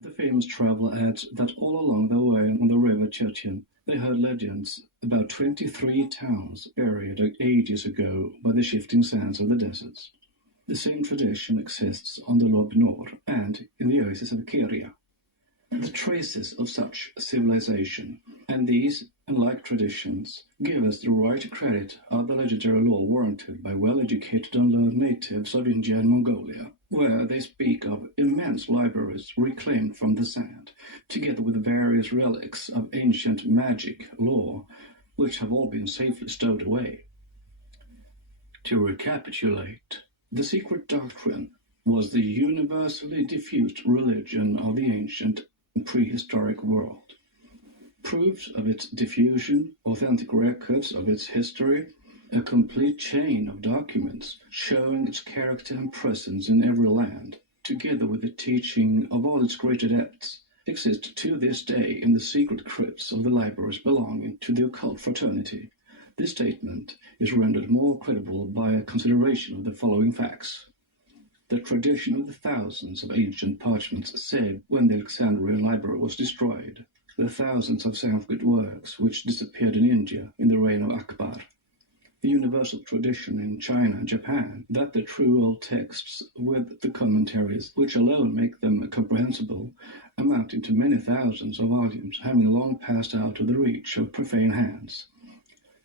The famous traveler adds that all along the way on the river Chechen, they heard legends about 23 towns buried ages ago by the shifting sands of the deserts. The same tradition exists on the Lob Nor and in the oasis of Keria. The traces of such civilization, and these and like traditions, give us the right credit of the legendary lore warranted by well-educated and learned natives of India and Mongolia, where they speak of immense libraries reclaimed from the sand, together with various relics of ancient magic lore, which have all been safely stowed away. To recapitulate, the secret doctrine was the universally diffused religion of the ancient and prehistoric world. Proofs of its diffusion, authentic records of its history, a complete chain of documents showing its character and presence in every land, together with the teaching of all its great adepts, exist to this day in the secret crypts of the libraries belonging to the occult fraternity. This statement is rendered more credible by a consideration of the following facts. The tradition of the thousands of ancient parchments saved when the Alexandrian library was destroyed, the thousands of Sanskrit works which disappeared in India in the reign of Akbar, the universal tradition in China and Japan that the true old texts with the commentaries which alone make them comprehensible, amounting to many thousands of volumes, having long passed out of the reach of profane hands,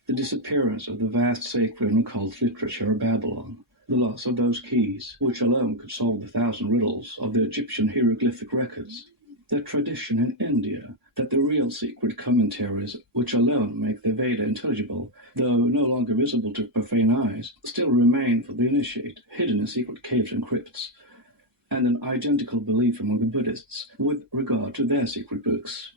the disappearance of the vast sacred and occult literature of Babylon, the loss of those keys which alone could solve the thousand riddles of the Egyptian hieroglyphic records, the tradition in India that the real secret commentaries which alone make the Veda intelligible, though no longer visible to profane eyes, still remain for the initiate, hidden in secret caves and crypts, and an identical belief among the Buddhists with regard to their secret books.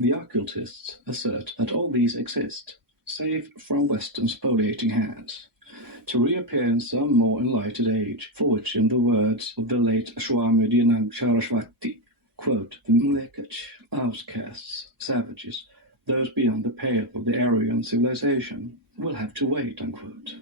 The occultists assert that all these exist, save from Western spoliating hands, to reappear in some more enlightened age, for which, in the words of the late Swami Dinag Saraswati, quote, the Mlekach, outcasts, savages, those beyond the pale of the Aryan civilization, will have to wait, unquote.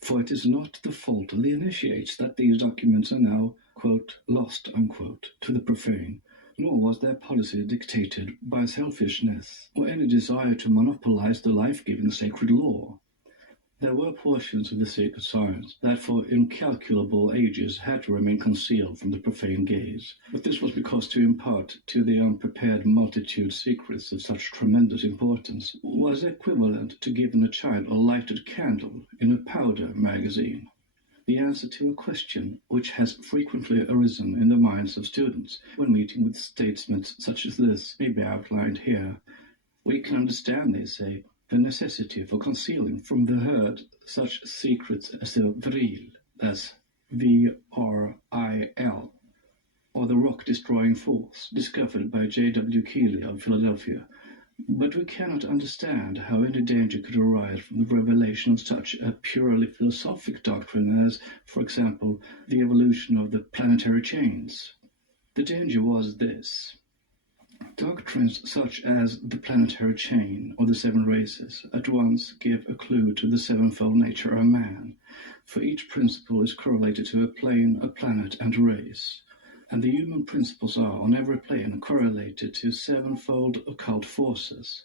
For it is not the fault of the initiates that these documents are now, quote, lost, unquote, to the profane, nor was their policy dictated by selfishness or any desire to monopolize the life-giving sacred law. There were portions of the sacred science that for incalculable ages had to remain concealed from the profane gaze, but this was because to impart to the unprepared multitude secrets of such tremendous importance was equivalent to giving a child a lighted candle in a powder magazine. The answer to a question which has frequently arisen in the minds of students when meeting with statements such as this may be outlined here. We can understand, they say, the necessity for concealing from the herd such secrets as the vril, as V-R-I-L, or the rock-destroying force discovered by J.W. Keeley of Philadelphia. But we cannot understand how any danger could arise from the revelation of such a purely philosophic doctrine as, for example, the evolution of the planetary chains. The danger was this. Doctrines such as the planetary chain or the seven races at once give a clue to the sevenfold nature of man, for each principle is correlated to a plane, a planet, and a race, and the human principles are, on every plane, correlated to sevenfold occult forces,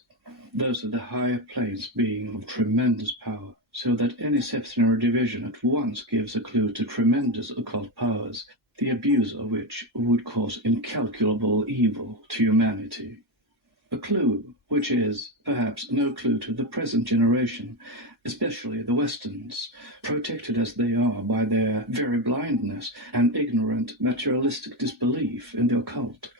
those of the higher planes being of tremendous power, so that any septenary division at once gives a clue to tremendous occult powers, the abuse of which would cause incalculable evil to humanity. A clue which is, perhaps, no clue to the present generation, especially the Westerns, protected as they are by their very blindness and ignorant materialistic disbelief in the occult,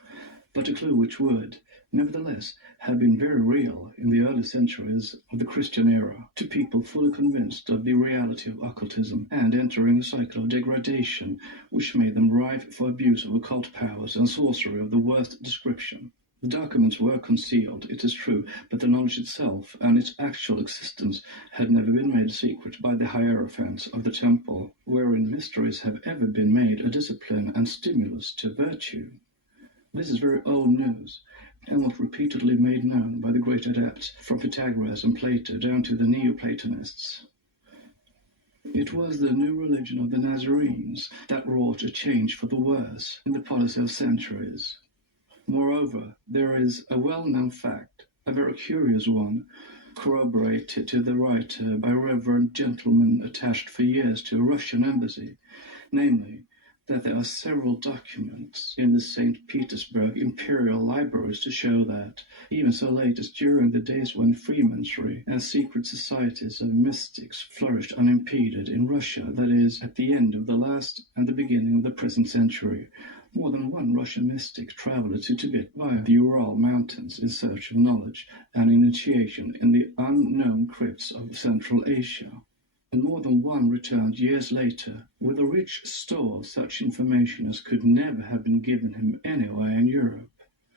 but a clue which would, nevertheless, have been very real in the early centuries of the Christian era to people fully convinced of the reality of occultism and entering a cycle of degradation which made them rife for abuse of occult powers and sorcery of the worst description. The documents were concealed, it is true, but the knowledge itself and its actual existence had never been made secret by the hierophants of the temple, wherein mysteries have ever been made a discipline and stimulus to virtue. This is very old news, and was repeatedly made known by the great adepts, from Pythagoras and Plato down to the Neoplatonists. It was the new religion of the Nazarenes that wrought a change for the worse in the policy of centuries. Moreover, there is a well-known fact, a very curious one, corroborated to the writer by a reverend gentleman attached for years to a Russian embassy, namely, that there are several documents in the St. Petersburg Imperial Libraries to show that, even so late as during the days when Freemasonry and secret societies of mystics flourished unimpeded in Russia, that is, at the end of the last and the beginning of the present century, more than one Russian mystic traveled to Tibet via the Ural Mountains in search of knowledge and initiation in the unknown crypts of Central Asia. And more than one returned years later with a rich store of such information as could never have been given him anywhere in Europe.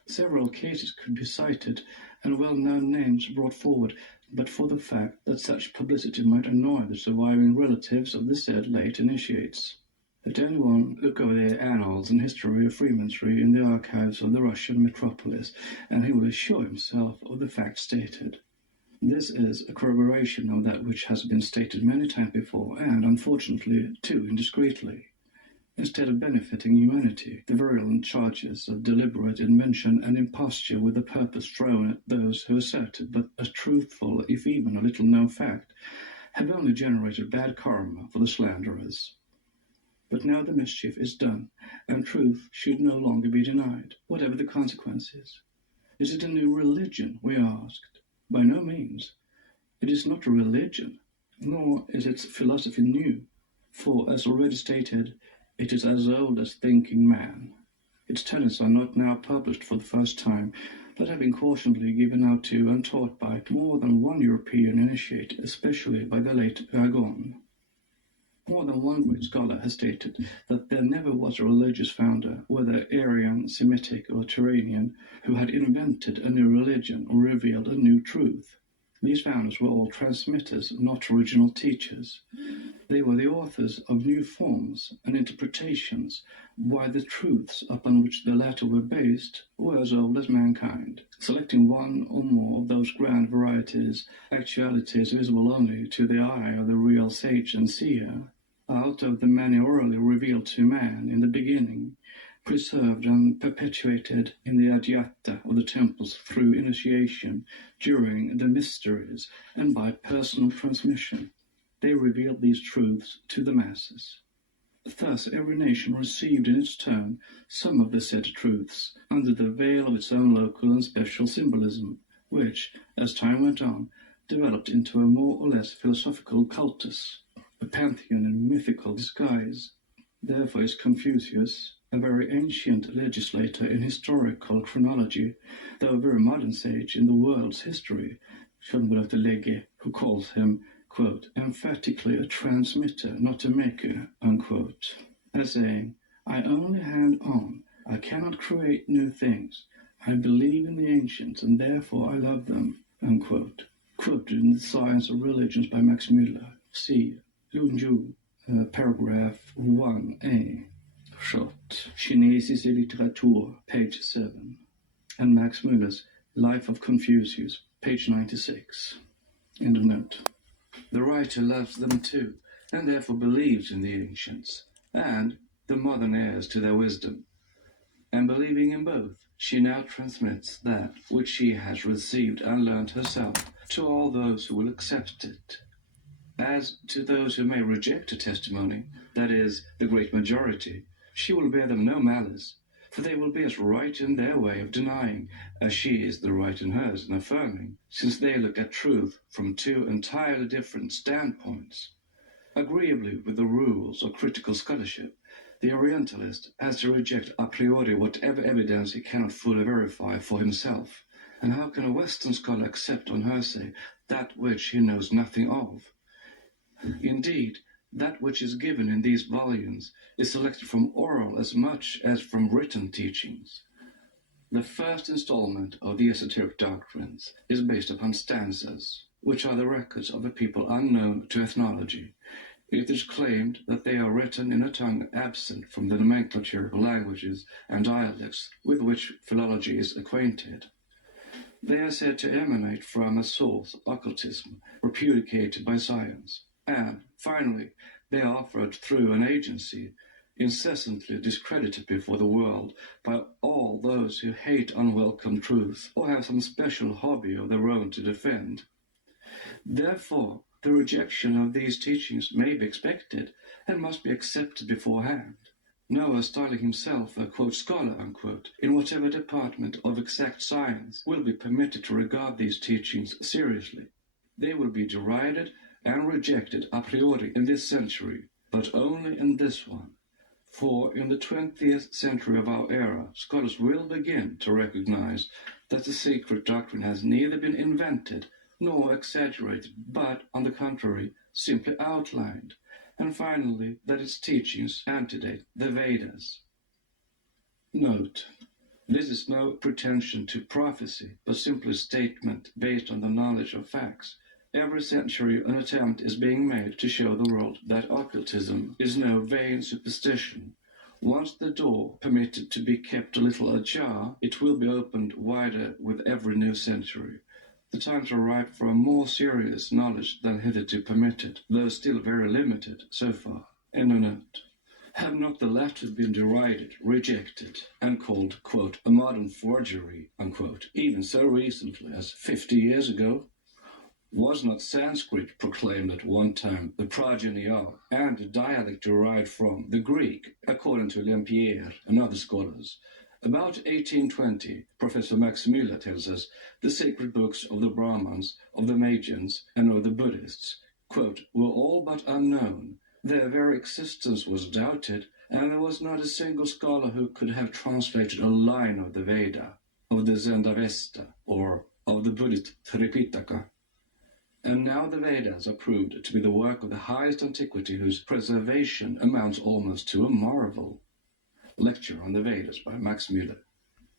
Several cases could be cited and well-known names brought forward, but for the fact that such publicity might annoy the surviving relatives of the said late initiates. Let anyone look over the annals and history of Freemasonry in the archives of the Russian metropolis, and he will assure himself of the fact stated. This is a corroboration of that which has been stated many times before, and, unfortunately, too indiscreetly. Instead of benefiting humanity, the virulent charges of deliberate invention and imposture with a purpose thrown at those who asserted but a truthful, if even a little known fact, have only generated bad karma for the slanderers. But now the mischief is done, and truth should no longer be denied, whatever the consequences. Is it a new religion, we asked? By no means. It is not a religion, nor is its philosophy new, for, as already stated, it is as old as thinking man. Its tenets are not now published for the first time, but have been cautionably given out to and taught by more than one European initiate, especially by the late Aragon. More than one great scholar has stated that there never was a religious founder, whether Aryan, Semitic, or Turanian, who had invented a new religion or revealed a new truth. These founders were all transmitters, not original teachers. They were the authors of new forms and interpretations, while the truths upon which the latter were based were as old as mankind. Selecting one or more of those grand varieties, actualities visible only to the eye of the real sage and seer, out of the many orally revealed to man in the beginning, preserved and perpetuated in the adhyata of the temples through initiation, during the mysteries, and by personal transmission. They revealed these truths to the masses. Thus every nation received in its turn some of the said truths, under the veil of its own local and special symbolism, which, as time went on, developed into a more or less philosophical cultus, a pantheon in mythical disguise. Therefore is Confucius a very ancient legislator in historical chronology, though a very modern sage in the world's history, who calls him, quote, emphatically a transmitter, not a maker, unquote, as saying, I only hand on, I cannot create new things, I believe in the ancients, and therefore I love them, unquote. Quoted in The Science of Religions by Max Müller, see Lunju, paragraph 1a. Schott, Chinesische Literatur, page 7. And Max Müller's Life of Confucius, page 96. End of note. The writer loves them too, and therefore believes in the ancients, and the modern heirs to their wisdom. And believing in both, she now transmits that which she has received and learned herself to all those who will accept it. As to those who may reject her testimony, that is, the great majority, she will bear them no malice, for they will be as right in their way of denying as she is the right in hers in affirming, since they look at truth from two entirely different standpoints. Agreeably with the rules of critical scholarship, the Orientalist has to reject a priori whatever evidence he cannot fully verify for himself. And how can a Western scholar accept on hearsay that which he knows nothing of? Indeed, that which is given in these volumes is selected from oral as much as from written teachings. The first installment of the esoteric doctrines is based upon stanzas, which are the records of a people unknown to ethnology. It is claimed that they are written in a tongue absent from the nomenclature, languages, and dialects with which philology is acquainted. They are said to emanate from a source, occultism, repudiated by science, and, finally, they are offered through an agency incessantly discredited before the world by all those who hate unwelcome truth or have some special hobby of their own to defend. Therefore, the rejection of these teachings may be expected and must be accepted beforehand. Noah, styling himself a, quote, scholar, unquote, in whatever department of exact science, will be permitted to regard these teachings seriously. They will be derided and rejected a priori in this century, but only in this one. For in the 20th century of our era, scholars will begin to recognize that the secret doctrine has neither been invented nor exaggerated, but, on the contrary, simply outlined, and finally, that its teachings antedate the Vedas. Note: this is no pretension to prophecy, but simply a statement based on the knowledge of facts. Every century an attempt is being made to show the world that occultism is no vain superstition. Once the door permitted to be kept a little ajar, it will be opened wider with every new century. The times are ripe for a more serious knowledge than hitherto permitted, though still very limited so far. End of note. Have not the latter been derided, rejected, and called, quote, a modern forgery, unquote, even so recently as 50 years ago? Was not Sanskrit proclaimed at one time the progeny of, and a dialect derived from, the Greek, according to Lempiere and other scholars? About 1820, Professor Max Müller tells us, the sacred books of the Brahmins, of the Magians, and of the Buddhists, quote, were all but unknown. Their very existence was doubted, and there was not a single scholar who could have translated a line of the Veda, of the Zendavesta, or of the Buddhist Tripitaka. And now the Vedas are proved to be the work of the highest antiquity, whose preservation amounts almost to a marvel. Lecture on the Vedas by Max Müller.